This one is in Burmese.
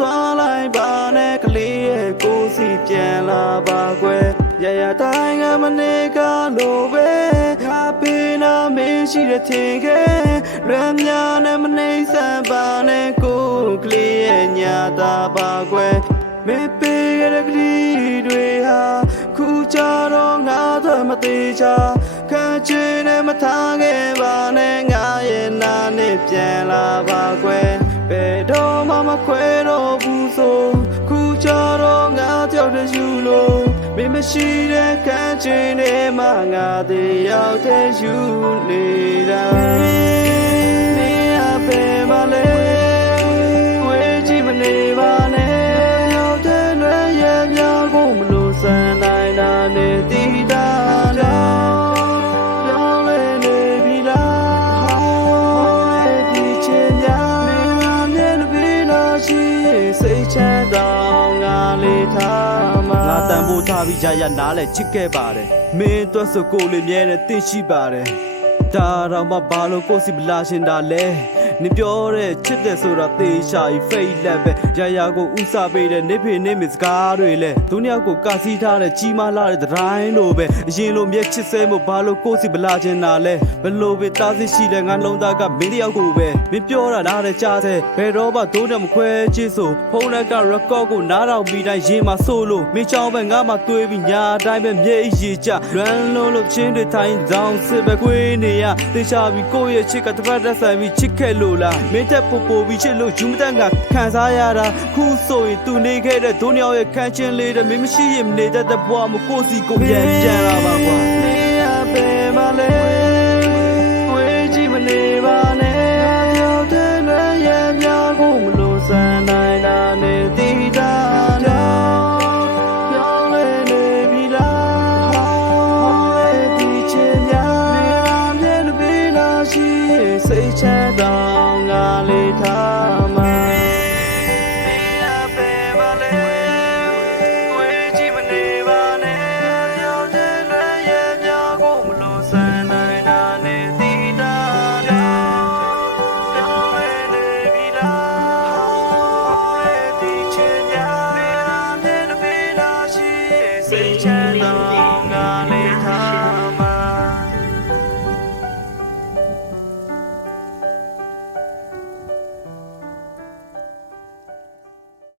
သွားလိုက်ပါနဲ့ကလေးရဲ့ကိုယ်စီပြန်လာပါကွယ်ရရတိုင်းကမနေကလို့ပဲငါပေးနာမေးရှိတဲ့ထင်ခဲ့လွမ်းများနဲ့မနေဆန်ပါနဲ့ကိုယ်ကလေးရဲ့ညာတာပါကွယ်မေပေးရတဲ့ကလေးတွေဟာခုကြတော့ငါတို့မသေးချာခံချင်နဲ့မထားခဲ့ပါနဲ့ငါရဲ့နာနဲ့ပြန်လာပါကွယ်ဘယ်တော့မှမခွဲတော့ဘူးဆိုခုကြတော့ငါကြောက်တဲ့ယူလို့မင်းမရှိတဲ့ခံချင်နဲ့မှငါသေးရောက်တဲ့ယူနေတာမင်းအဖေမလဲဝေးကြည့်မနေပါနဲ့ရောက်တဲ့လွယ်ရပြကိုမလို့စမ်းနိုင်တာနဲ့တည်တာပြောင်းလဲနေပြီလားဒီချင်များမင်းအမြဲတပေးလို့ရှိစိတ်ချမ်းသာငါလေးထားမှာငါတန်ဖို့ထားပြီးရရနားလဲချစ်ခဲ့ပါတယ်မင်းအတွက်ဆိုကိုလေးမြဲနဲ့သိရှိပါတယ်ဒါတော့မှဘာလို့ကိုစီမလာရှင်တာလဲနေပြောတဲ့ချစ်တဲ့ဆိုတာသေချာကြီးဖိတ်လက်ပဲရရကိုဥစားပေးတဲ့နေဖေနေမစကားတွေလဲသူနှစ်ယောက်ကိုကာစီထားတဲ့ကြီးမားလာတဲ့တိုင်းလိုပဲအရင်လိုမျက်ချစ်စဲမို့ဘာလို့ကိုစီမလာရှင်တာလဲဘလို့ပဲတားစစ်ရှိတဲ့ငါလုံးသားကမင်းတယောက်ကိုပဲမင်းပြောတာလားတဲ့ကြားတဲ့ဘယ်တော့မှဒိုးတယ်မခွဲချစ်ဆိုဖုန်းလက်က record ကိုနားတော့ပြီးတိုင်းရင်မှာဆိုလို့မင်းချောင်းပဲငါမှတွေးပြီးညာတိုင်းပဲမျက်ရည်ကျလွမ်းလို့ချင်းတွေထိုင်တောင်းစစ်ပဲခွေးနေရသေချာပြီးကိုရဲ့ချစ်ကတစ်ပတ်သက်ဆိုင်ပြီးချစ်ခဲ့လို့လားမင်းတက်ပို့ပြီးချစ်လို့ယူမတန်ကခံစားရတာခုဆိုရင်သူနေခဲ့တဲ့ဒုညောင်ရဲ့ခံချင်းလေးတဲ့မင်းမရှိရင်မနေတတ်တဲ့ဘဝမှာကိုစီကိုပြန်လာပါကွာမင်းအဖေမလဲဝေးကြည့်မနေပါနဲ့ရောက်တဲ့လွယ်ရပြကိုမလို့စမ်းနိုင်တာနဲ့တည်တာပြောင်းလဲနေပြီလားဒီချင်များမင်းအမြဲတပေးလို့ရှိစိတ်ချမ်းသာငါလေးထားမှာစိတ်ချမ်းသာ